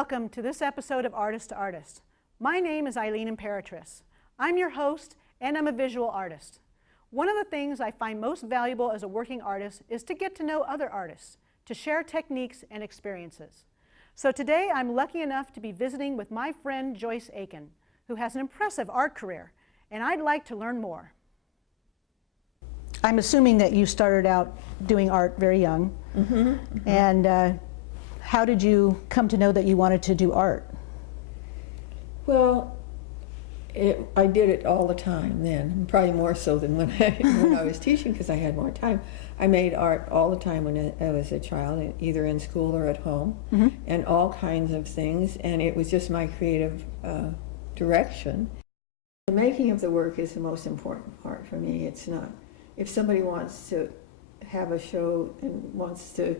Welcome to this episode of Artist to Artist. My name is Aileen Imperatrice. I'm your host, and I'm a visual artist. One of the things I find most valuable as a working artist is to get to know other artists, to share techniques and experiences. So today I'm lucky enough to be visiting with my friend Joyce Aiken, who has an impressive art career, and I'd like to learn more. I'm assuming that you started out doing art very young. And how did you come to know that you wanted to do art? Well, I did it all the time then, probably more so than when I was teaching, because I had more time. I made art all the time when I was a child, either in school or at home, and all kinds of things, and it was just my creative direction. The making of the work is the most important part for me. It's not, if somebody wants to have a show and wants to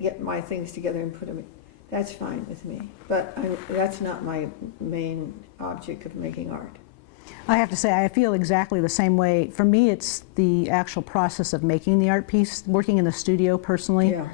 get my things together and put them in, that's fine with me. But that's not my main object of making art. I have to say, I feel exactly the same way. For me, it's the actual process of making the art piece, working in the studio personally. Yeah.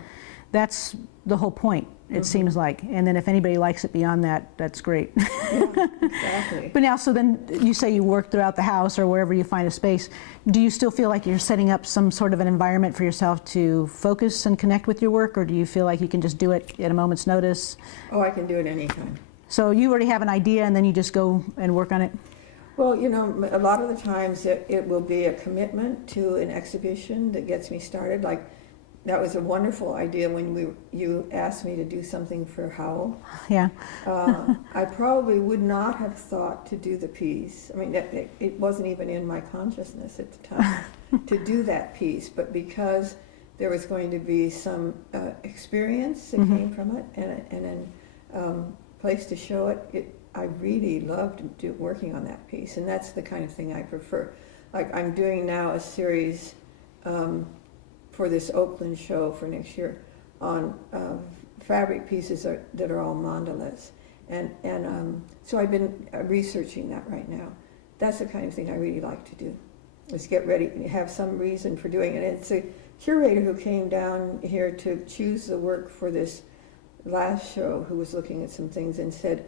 That's the whole point, it seems like. And then if anybody likes it beyond that, that's great. Yeah, exactly. But now, so then you say you work throughout the house or wherever you find a space. Do you still feel like you're setting up some sort of an environment for yourself to focus and connect with your work, or do you feel like you can just do it at a moment's notice? Oh, I can do it anytime. So you already have an idea and then you just go and work on it? Well, you know, a lot of the times it will be a commitment to an exhibition that gets me started. Like, that was a wonderful idea when you asked me to do something for Howell. Yeah. I probably would not have thought to do the piece. I mean, it wasn't even in my consciousness at the time to do that piece, but because there was going to be some experience that came from it and a place to show it, I really loved working on that piece, and that's the kind of thing I prefer. Like, I'm doing now a series for this Oakland show for next year on fabric pieces that are all mandalas. And so I've been researching that right now. That's the kind of thing I really like to do, is get ready, have some reason for doing it. And it's a curator who came down here to choose the work for this last show, who was looking at some things and said,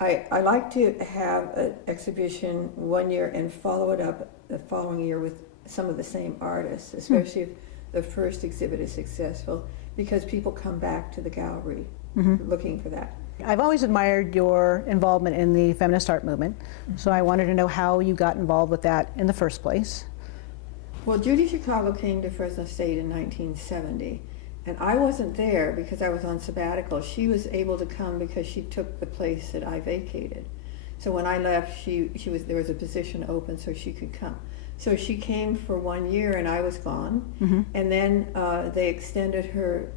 I like to have an exhibition one year and follow it up the following year with some of the same artists, especially if the first exhibit is successful, because people come back to the gallery looking for that. I've always admired your involvement in the Feminist Art Movement, so I wanted to know how you got involved with that in the first place. Well, Judy Chicago came to Fresno State in 1970, and I wasn't there because I was on sabbatical. She was able to come because she took the place that I vacated. So when I left, there was a position open so she could come. So she came for 1 year and I was gone, and then they extended her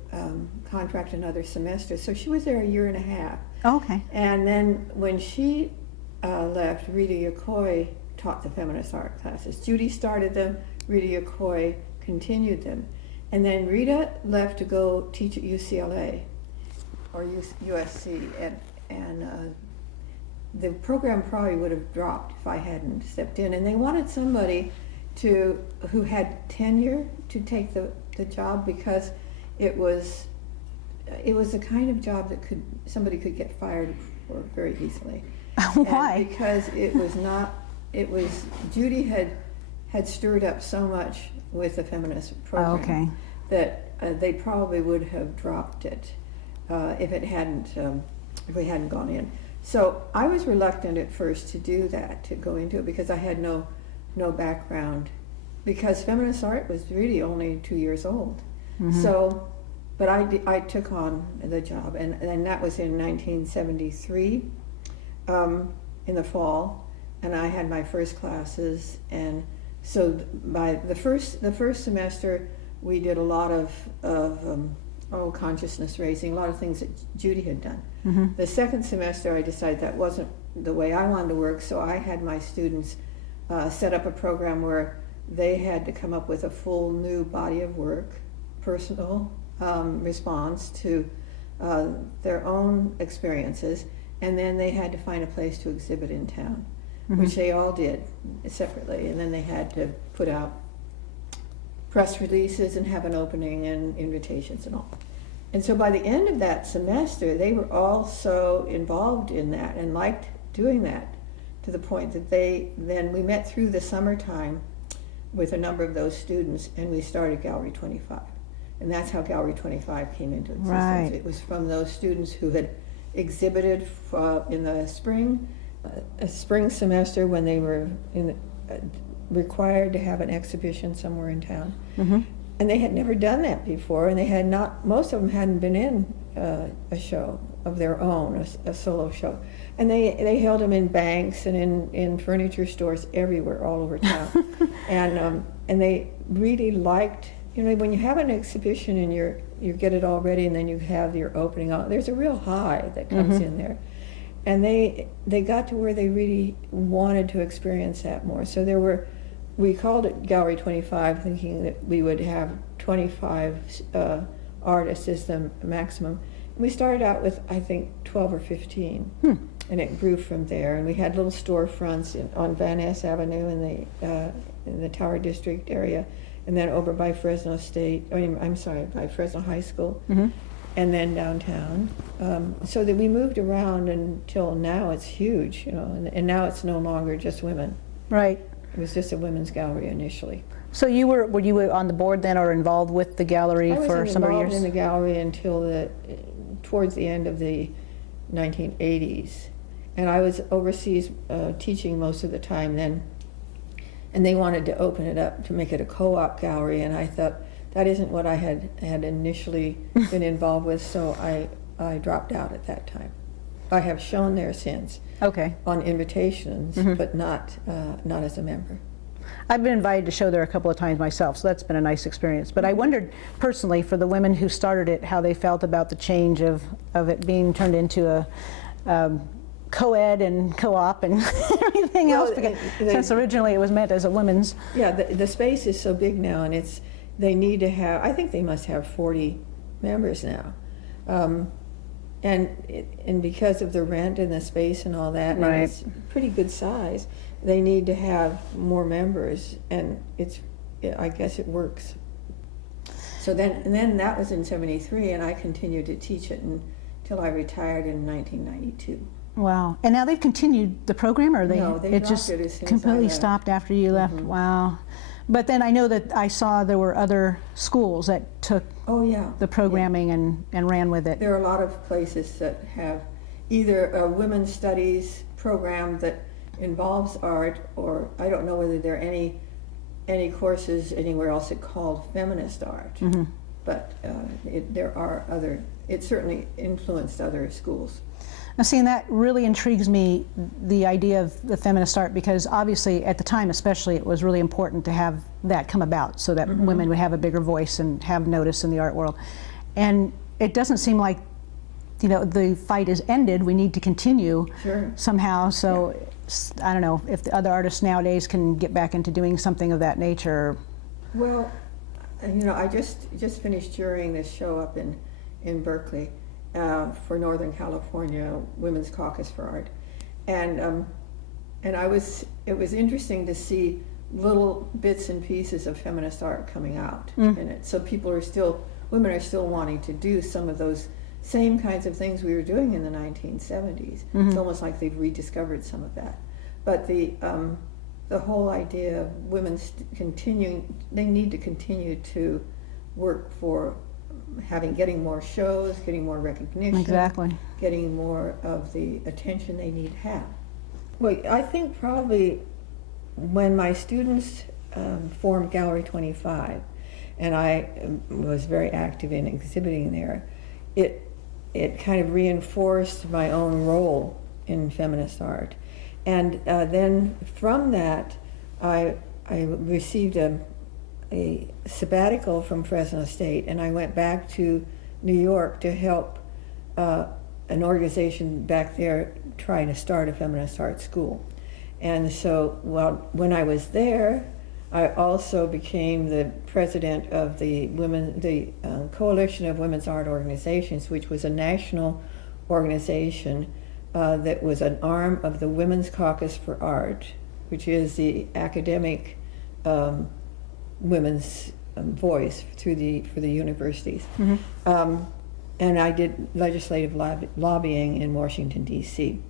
contract another semester. So she was there a year and a half. Oh, okay. And then when she left, Rita Yokoi taught the feminist art classes. Judy started them, Rita Yokoi continued them. And then Rita left to go teach at UCLA or USC, and the program probably would have dropped if I hadn't stepped in. And they wanted somebody who had tenure to take the job, because it was the kind of job that somebody could get fired for very easily. Why? And because Judy had stirred up so much with the feminist program that they probably would have dropped it if we hadn't gone in. So I was reluctant at first to do that, to go into it, because I had no background, because feminist art was really only 2 years old. So, but I took on the job, and that was in 1973 in the fall, and I had my first classes, and so by the first semester we did a lot of consciousness raising, a lot of things that Judy had done. The second semester I decided that wasn't the way I wanted to work, so I had my students set up a program where they had to come up with a full new body of work, personal response to their own experiences, and then they had to find a place to exhibit in town, which they all did separately, and then they had to put out press releases and have an opening and invitations and all. And so by the end of that semester, they were all so involved in that and liked doing that, to the point that we met through the summertime with a number of those students, and we started Gallery 25. And that's how Gallery 25 came into existence. Right. It was from those students who had exhibited in the spring semester when they were required to have an exhibition somewhere in town. Mm-hmm. And they had never done that before, and they had not, most of them hadn't been in a show of their own, a solo show. And they held them in banks and in furniture stores everywhere, all over town. And they really liked, when you have an exhibition and you get it all ready and then you have your opening on, there's a real high that comes in there. And they got to where they really wanted to experience that more. So we called it Gallery 25, thinking that we would have 25 artists as the maximum. We started out with, I think, 12 or 15, and it grew from there. And we had little storefronts on Van Ness Avenue in the Tower District area, and then over by Fresno State, by Fresno High School, and then downtown. So that we moved around until now it's huge, and now it's no longer just women. Right. It was just a women's gallery initially. So were you on the board then, or involved with the gallery for some years? I was involved in the gallery until towards the end of the 1980s. And I was overseas teaching most of the time then. And they wanted to open it up to make it a co-op gallery, and I thought that isn't what I had initially been involved with, so I dropped out at that time. I have shown there since. Okay. On invitations, but not as a member. I've been invited to show there a couple of times myself, so that's been a nice experience. But I wondered personally, for the women who started it, how they felt about the change of it being turned into a co-ed and co-op and everything else, because since originally it was meant as a women's. Yeah, the space is so big now, and they need to have, I think they must have 40 members now. And because of the rent and the space and all that, right. And it's pretty good size, they need to have more members, and I guess it works. So then that was in '73, and I continued to teach it until I retired in 1992. Wow. And now they've continued the program, or No, they it just dropped it as soon as completely I left. stopped after you left? Wow. But then I know that I saw there were other schools that took the programming and ran with it. There are a lot of places that have either a women's studies program that involves art, or I don't know whether there are any courses anywhere else that called feminist art. But it certainly influenced other schools. Now, seeing that really intrigues me, the idea of the feminist art, because obviously at the time especially it was really important to have that come about so that women would have a bigger voice and have notice in the art world. And it doesn't seem like, the fight is ended. We need to continue somehow. So I don't know if the other artists nowadays can get back into doing something of that nature. Well, I just finished jurying this show up in Berkeley. For Northern California Women's Caucus for Art, and it was interesting to see little bits and pieces of feminist art coming out in it. So women are still wanting to do some of those same kinds of things we were doing in the 1970s. It's almost like they've rediscovered some of that. But the whole idea of women they need to continue to work for getting more shows, getting more recognition, getting more of the attention they need to have. Well, I think probably when my students formed Gallery 25, and I was very active in exhibiting there, it kind of reinforced my own role in feminist art. And then from that, I received a sabbatical from Fresno State, and I went back to New York to help an organization back there trying to start a feminist art school. And so, when I was there, I also became the president of the Coalition of Women's Art Organizations, which was a national organization that was an arm of the Women's Caucus for Art, which is the academic women's voice for the universities. and I did legislative lobbying in Washington, D.C.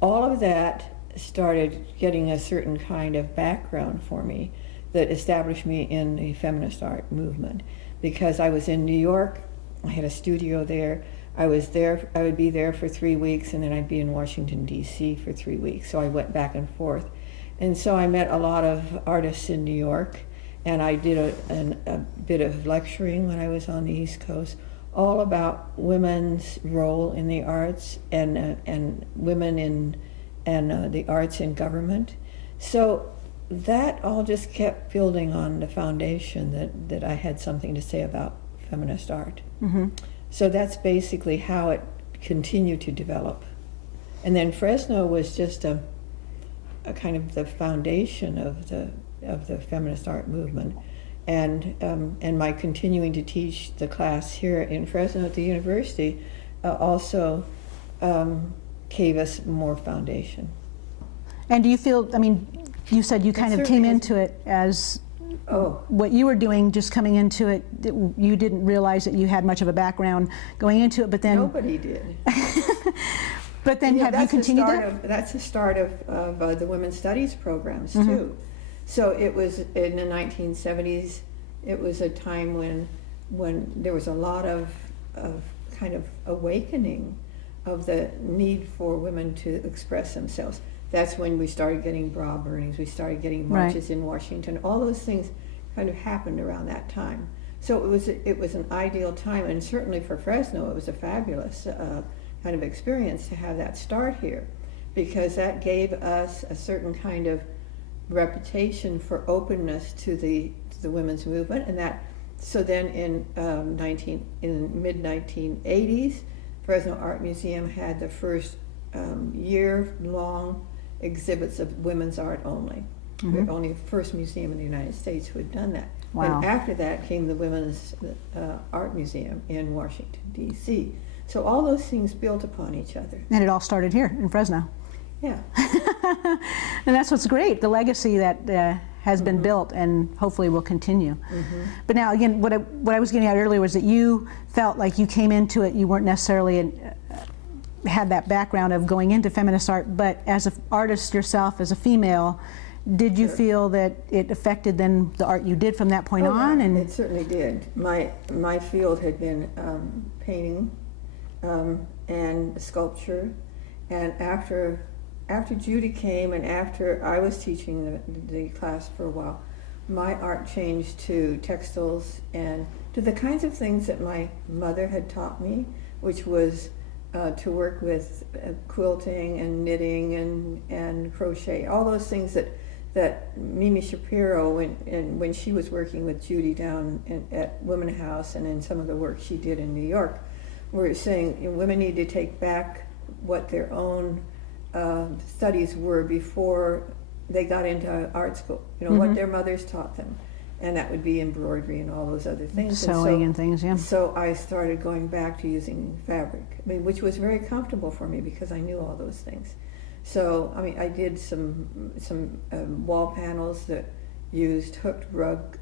All of that started getting a certain kind of background for me that established me in the feminist art movement, because I was in New York, I had a studio there, I would be there for 3 weeks, and then I'd be in Washington, D.C. for 3 weeks, so I went back and forth. And so I met a lot of artists in New York, and I did a bit of lecturing when I was on the East Coast, all about women's role in the arts and women in the arts in government. So that all just kept building on the foundation that I had something to say about feminist art. Mm-hmm. So that's basically how it continued to develop. And then Fresno was just a kind of the foundation of the feminist art movement. And my continuing to teach the class here in Fresno at the university also gave us more foundation. And do you feel, I mean, you said you kind of came into it as what you were doing, just coming into it, you didn't realize that you had much of a background going into it, but then... Nobody did. But then have you continued that? That's the start of the women's studies programs, mm-hmm. too. So it was in the 1970s, it was a time when there was a lot of kind of awakening of the need for women to express themselves. That's when we started getting bra burnings, we started getting marches in Washington. All those things kind of happened around that time. So it was an ideal time, and certainly for Fresno, it was a fabulous kind of experience to have that start here, because that gave us a certain kind of reputation for openness to the women's movement, and that. So then in mid 1980s, Fresno Art Museum had the first year-long exhibits of women's art only. Mm-hmm. We're only the first museum in the United States who had done that. Wow. And after that came the Women's Art Museum in Washington, D.C. So all those things built upon each other. And it all started here in Fresno. Yeah. And that's what's great, the legacy that has been mm-hmm. built and hopefully will continue. Mm-hmm. But now again, what I was getting at earlier was that you felt like you came into it, you weren't necessarily had that background of going into feminist art, but as an artist yourself, as a female, did you feel that it affected then the art you did from that point on? Yeah, and it certainly did. My field had been painting and sculpture, and after Judy came and after I was teaching the class for a while, my art changed to textiles and to the kinds of things that my mother had taught me, which was to work with quilting and knitting and crochet, all those things that Mimi Shapiro, when she was working with Judy down at Women House and in some of the work she did in New York, were saying women need to take back what their own studies were before they got into art school, mm-hmm. what their mothers taught them. And that would be embroidery and all those other things. Sewing and things, yeah. So I started going back to using fabric, which was very comfortable for me because I knew all those things. So, I did some wall panels that used hooked rug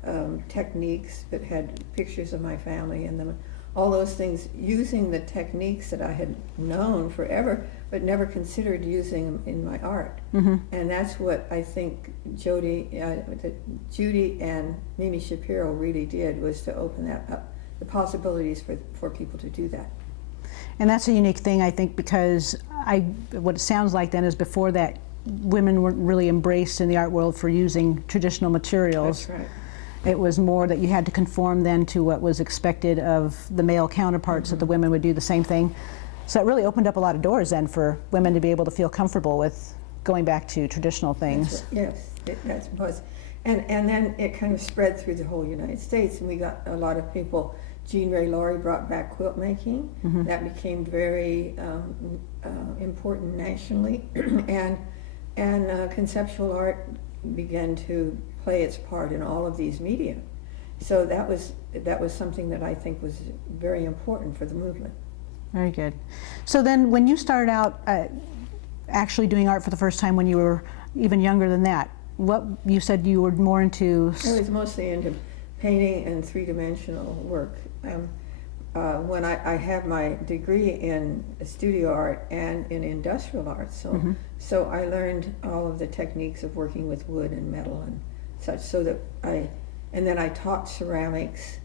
techniques that had pictures of my family in them. All those things, using the techniques that I had known forever, but never considered using them in my art. Mm-hmm. And that's what I think Judy and Mimi Shapiro really did, was to open that up, the possibilities for people to do that. And that's a unique thing, I think, because what it sounds like then is before that, women weren't really embraced in the art world for using traditional materials. That's right. It was more that you had to conform then to what was expected of the male counterparts, mm-hmm. that the women would do the same thing. So it really opened up a lot of doors then for women to be able to feel comfortable with going back to traditional things. Right. Yes, that was. And then it kind of spread through the whole United States, and we got a lot of people. Jean Ray Laurie brought back quilt making. Mm-hmm. That became very important nationally, and conceptual art began to play its part in all of these media. So that was something that I think was very important for the movement. Very good. So then when you started out actually doing art for the first time when you were even younger than that, what you said you were more into? I was mostly into painting and three-dimensional work. when I have my degree in studio art and in industrial art, so I learned all of the techniques of working with wood and metal and such, so that and then I taught ceramics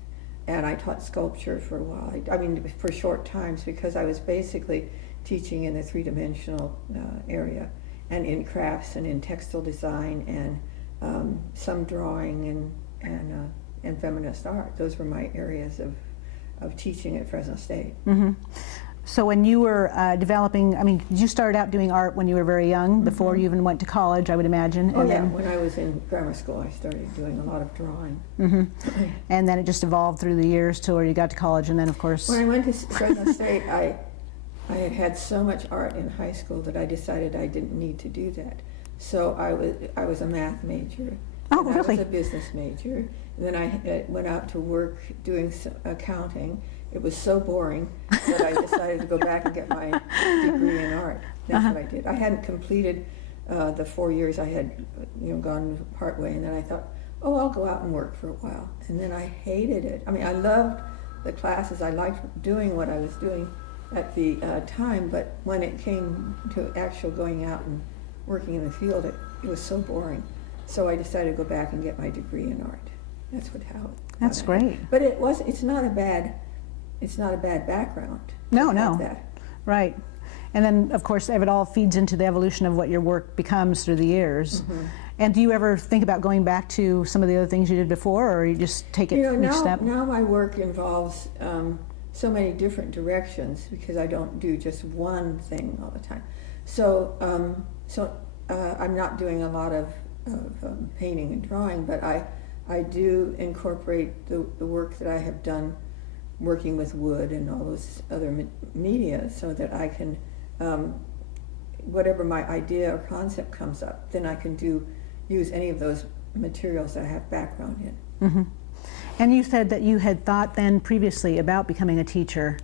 and I taught sculpture for a while. I mean, for short times, because I was basically teaching in the three-dimensional area, and in crafts and in textile design and some drawing and feminist art. Those were my areas of teaching at Fresno State. Mm-hmm. So when you were developing, I mean, you started out doing art when you were very young, before you even went to college, I would imagine. Oh, and yeah, when I was in grammar school, I started doing a lot of drawing. And then it just evolved through the years to where you got to college, and then of course... When I went to Fresno State, I had had so much art in high school that I decided I didn't need to do that. So I was a math major. Oh, and really? I was a business major. And then I went out to work doing accounting. It was so boring that I decided to go back and get my degree in art. That's what I did. I hadn't completed the 4 years. I had gone part way, and then I thought, oh, I'll go out and work for a while. And then I hated it. I mean, I loved the classes. I liked doing what I was doing at the time, but when it came to actual going out and working in the field, it was so boring. So I decided to go back and get my degree in art. That's how. That's great. But it's not a bad background. No. That. Right. And then, of course, it all feeds into the evolution of what your work becomes through the years. And do you ever think about going back to some of the other things you did before, or you just take it each step? Now my work involves so many different directions, because I don't do just one thing all the time. So I'm not doing a lot of painting and drawing, but I do incorporate the work that I have done working with wood and all those other media, so that I can, whatever my idea or concept comes up, then I can use any of those materials that I have background in. And you said that you had thought then previously about becoming a teacher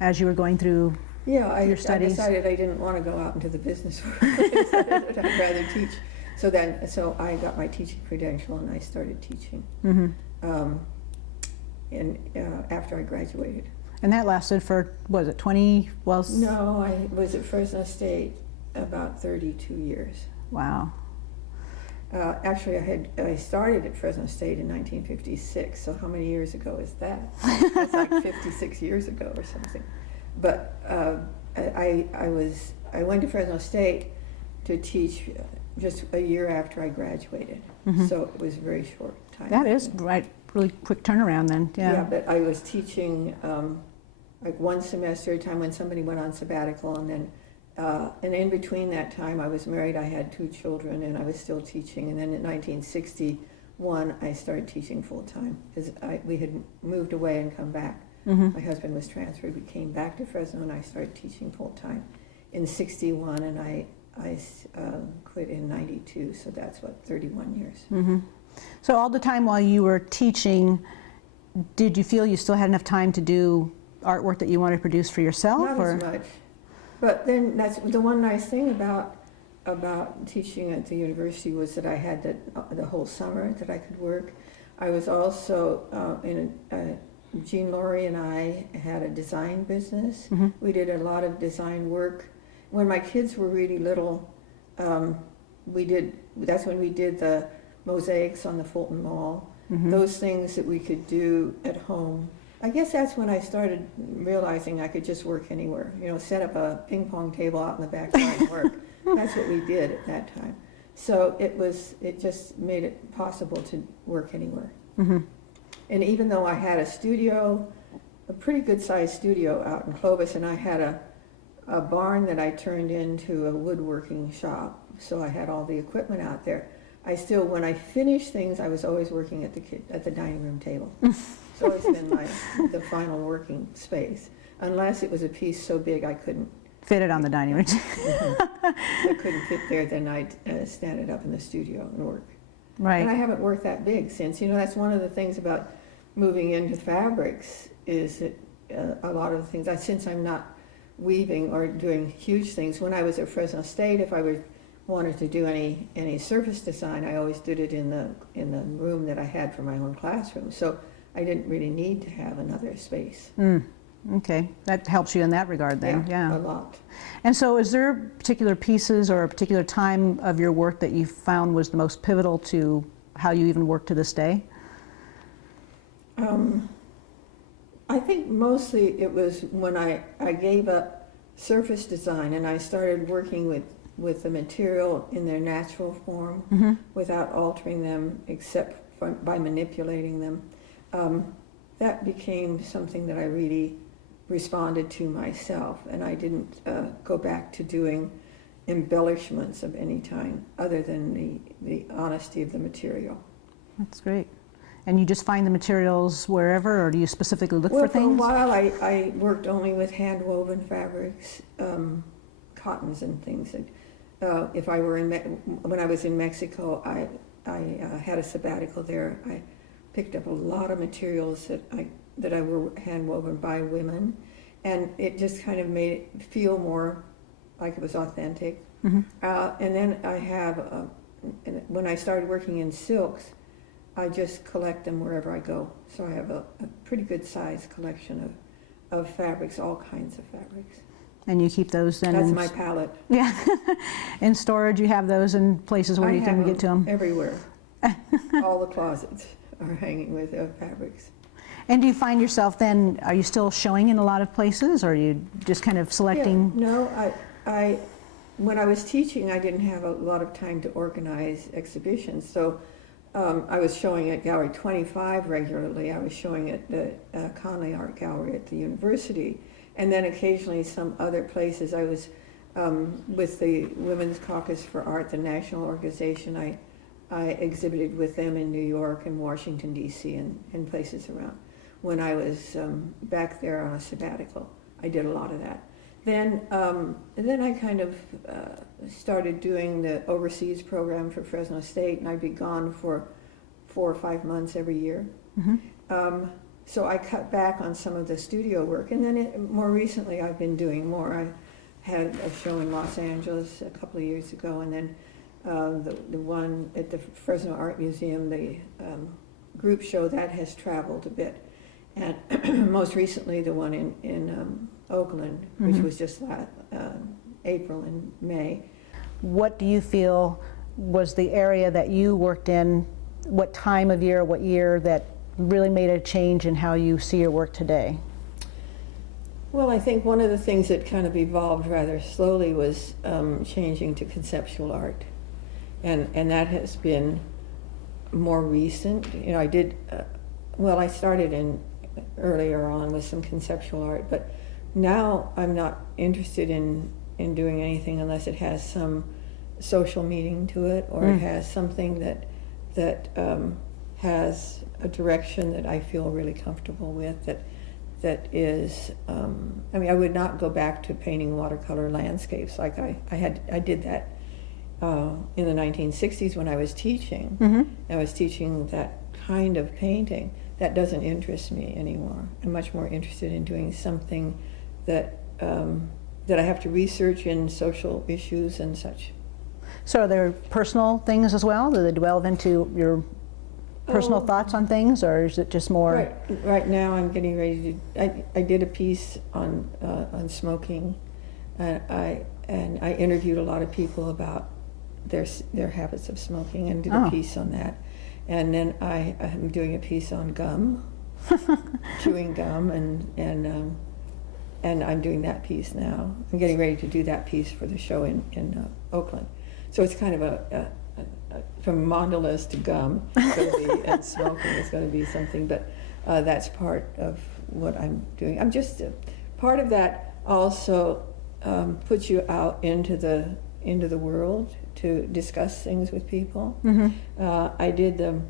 as you were going through your studies. I decided I didn't want to go out into the business world. I'd rather teach. So I got my teaching credential and I started teaching. After I graduated. And that lasted for, was it 20? Well, no, I was at Fresno State about 32 years. Wow. Actually, I started at Fresno State in 1956. So how many years ago is that? That's like 56 years ago or something. But I went to Fresno State to teach just a year after I graduated. So it was a very short time. That is right. Really quick turnaround then. Yeah, but I was teaching like one semester at a time when somebody went on sabbatical, and then and in between that time I was married, I had 2 children, and I was still teaching. And then in 1961 I started teaching full time, because we had moved away and come back. My husband was transferred. We came back to Fresno and I started teaching full time in 61, and I quit in 92, so that's 31 years. So all the time while you were teaching, did you feel you still had enough time to do artwork that you wanted to produce for yourself? Not as much. But then that's the one nice thing about teaching at the university, was that I had the whole summer that I could work. I was also Jean Laurie and I had a design business. We did a lot of design work. When my kids were really little, that's when we did the mosaics on the Fulton Mall, those things that we could do at home. I guess that's when I started realizing I could just work anywhere. Set up a ping pong table out in the backyard and work. That's what we did at that time. So it just made it possible to work anywhere. And even though I had a studio, a pretty good sized studio out in Clovis, and I had a barn that I turned into a woodworking shop, so I had all the equipment out there. I still, when I finished things, I was always working at the dining room table. It's always been the final working space, unless it was a piece so big I couldn't fit it on the dining room. I couldn't fit there, then I'd stand it up in the studio and work. Right. And I haven't worked that big since. That's one of the things about moving into fabrics, is that a lot of the things, since I'm not weaving or doing huge things, when I was at Fresno State, if I wanted to do any surface design, I always did it in the room that I had for my own classroom. So I didn't really need to have another space. Okay, that helps you in that regard then, yeah. A lot. And so is there particular pieces or a particular time of your work that you found was the most pivotal to how you even work to this day? I think mostly it was when I gave up surface design and I started working with the material in their natural form without altering them except by manipulating them. That became something that I really responded to myself, and I didn't go back to doing embellishments of any kind other than the honesty of the material. That's great. And you just find the materials wherever, or do you specifically look for things? For a while I worked only with hand-woven fabrics, cottons and things. If I were when I was in Mexico, I had a sabbatical there. I picked up a lot of materials that were hand-woven by women, and it just kind of made it feel more like it was authentic. And then I have, when I started working in silks, I just collect them wherever I go. So I have a pretty good size collection of fabrics, all kinds of fabrics. And you keep those then? That's my palette. Yeah. In storage, you have those in places where you can get to them? Everywhere. All the closets are hanging with fabrics. And do you find yourself then, are you still showing in a lot of places, or are you just kind of selecting? Yeah, no, when I was teaching, I didn't have a lot of time to organize exhibitions, so I was showing at Gallery 25 regularly. I was showing at the Conley Art Gallery at the university, and then occasionally some other places. I was with the Women's Caucus for Art, the national organization. I exhibited with them in New York and Washington, D.C. and places around. When I was back there on a sabbatical, I did a lot of that. Then I kind of started doing the overseas program for Fresno State, and I'd be gone for 4 or 5 months every year. So I cut back on some of the studio work, and then more recently I've been doing more. I had a show in Los Angeles a couple of years ago, and then the one at the Fresno Art Museum, the group show, that has traveled a bit. And most recently the one in Oakland, which was just April and May. What do you feel was the area that you worked in, what time of year, what year, that really made a change in how you see your work today? Well, I think one of the things that kind of evolved rather slowly was changing to conceptual art. And that has been more recent. You know, I did, I started earlier on with some conceptual art, but now I'm not interested in doing anything unless it has some social meaning to it, or it has something that has a direction that I feel really comfortable with, that is, I would not go back to painting watercolor landscapes like I did that in the 1960s when I was teaching. I was teaching that kind of painting. That doesn't interest me anymore. I'm much more interested in doing something that I have to research in social issues and such. So are there personal things as well? Do they delve into your personal thoughts on things, or is it just more? Right now I'm getting ready to, I did a piece on smoking, and I interviewed a lot of people about their habits of smoking and did a piece on that. And then I'm doing a piece on gum, chewing gum, and I'm doing that piece now. I'm getting ready to do that piece for the show in Oakland. So it's kind of from mandalas to gum, and smoking is going to be something, but that's part of what I'm doing. I'm just, part of that also puts you out into the world to discuss things with people. I did the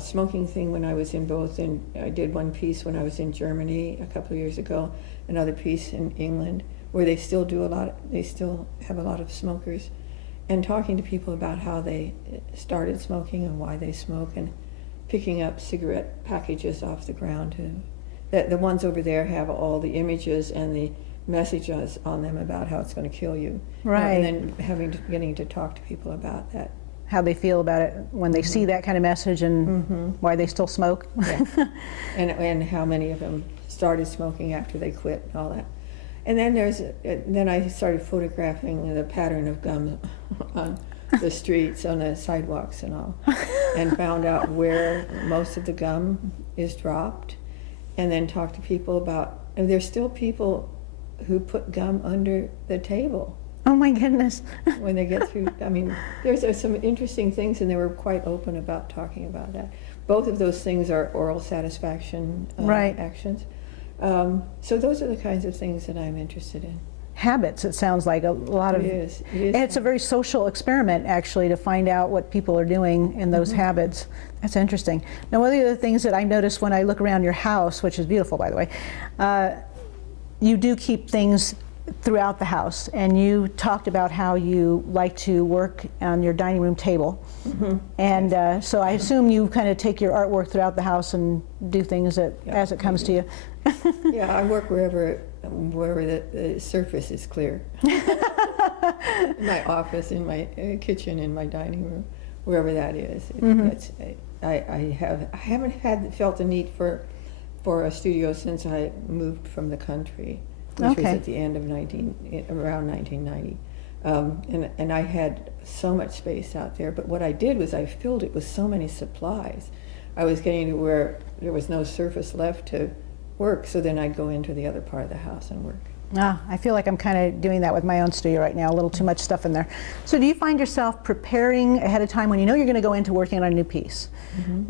smoking thing when I was I did one piece when I was in Germany a couple of years ago, another piece in England, where they still have a lot of smokers, and talking to people about how they started smoking and why they smoke, and picking up cigarette packages off the ground. The ones over there have all the images and the messages on them about how it's going to kill you. Right. And then getting to talk to people about that. how they feel about it when they see that kind of message, and why they still smoke. Yeah. And how many of them started smoking after they quit and all that. And then then I started photographing the pattern of gum on the streets, on the sidewalks and all, and found out where most of the gum is dropped, and then talked to people about, and there's still people who put gum under the table. Oh my goodness. When they get through, I mean, there's some interesting things, and they were quite open about talking about that. Both of those things are oral satisfaction actions. So those are the kinds of things that I'm interested in. Habits, it sounds like a lot of. It is. And it's a very social experiment, actually, to find out what people are doing in those habits. That's interesting. Now, one of the other things that I noticed when I look around your house, which is beautiful, by the way, you do keep things throughout the house, and you talked about how you like to work on your dining room table. And so I assume you kind of take your artwork throughout the house and do things as it comes to you. Yeah, I work wherever the surface is clear. In my office, in my kitchen, in my dining room, wherever that is. I haven't felt the need for a studio since I moved from the country, which was at the end of around 1990. And I had so much space out there, but what I did was I filled it with so many supplies. I was getting to where there was no surface left to work, so then I'd go into the other part of the house and work. I feel like I'm kind of doing that with my own studio right now, a little too much stuff in there. So do you find yourself preparing ahead of time when you know you're going to go into working on a new piece?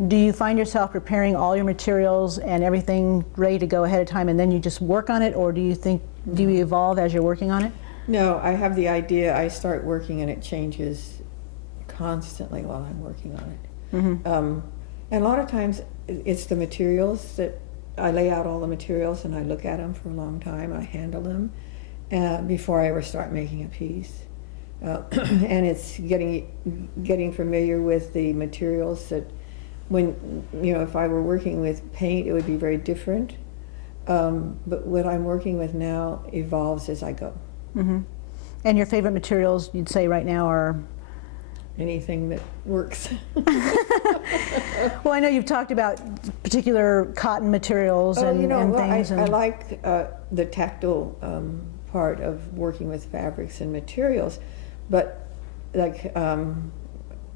Do you find yourself preparing all your materials and everything ready to go ahead of time, and then you just work on it, or do you evolve as you're working on it? No, I have the idea, I start working and it changes constantly while I'm working on it. And a lot of times it's the materials that I lay out all the materials and I look at them for a long time. I handle them before I ever start making a piece. And it's getting familiar with the materials that when, if I were working with paint, it would be very different. But what I'm working with now evolves as I go. And your favorite materials, you'd say right now, are? Anything that works. Well, I know you've talked about particular cotton materials and things. I like the tactile part of working with fabrics and materials, but like I'm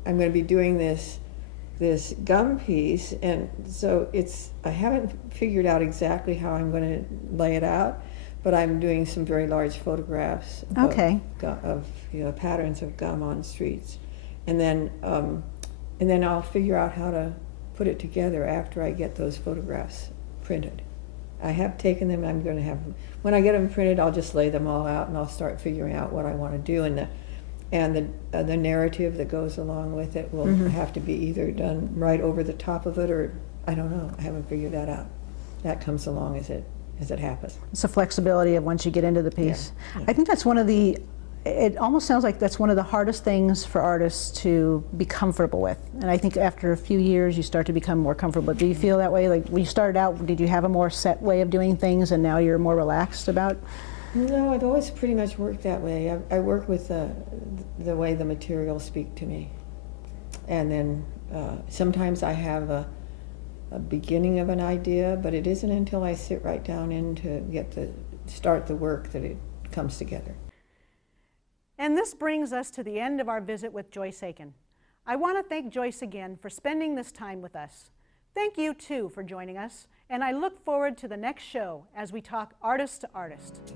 going to be doing this gum piece, and so I haven't figured out exactly how I'm going to lay it out, but I'm doing some very large photographs of patterns of gum on streets. And then I'll figure out how to put it together after I get those photographs printed. I have taken them. I'm going to have them. When I get them printed, I'll just lay them all out, and I'll start figuring out what I want to do. And the narrative that goes along with it will have to be either done right over the top of it, or I don't know. I haven't figured that out. That comes along as it happens. It's a flexibility of once you get into the piece. I think that's one of the. It almost sounds like that's one of the hardest things for artists to be comfortable with. And I think after a few years, you start to become more comfortable. Do you feel that way? Like when you started out, did you have a more set way of doing things, and now you're more relaxed about? No, I've always pretty much worked that way. I work with the way the materials speak to me. And then sometimes I have a beginning of an idea, but it isn't until I sit right down in to start the work that it comes together. And this brings us to the end of our visit with Joyce Aiken. I want to thank Joyce again for spending this time with us. Thank you, too, for joining us, and I look forward to the next show as we talk artist to artist.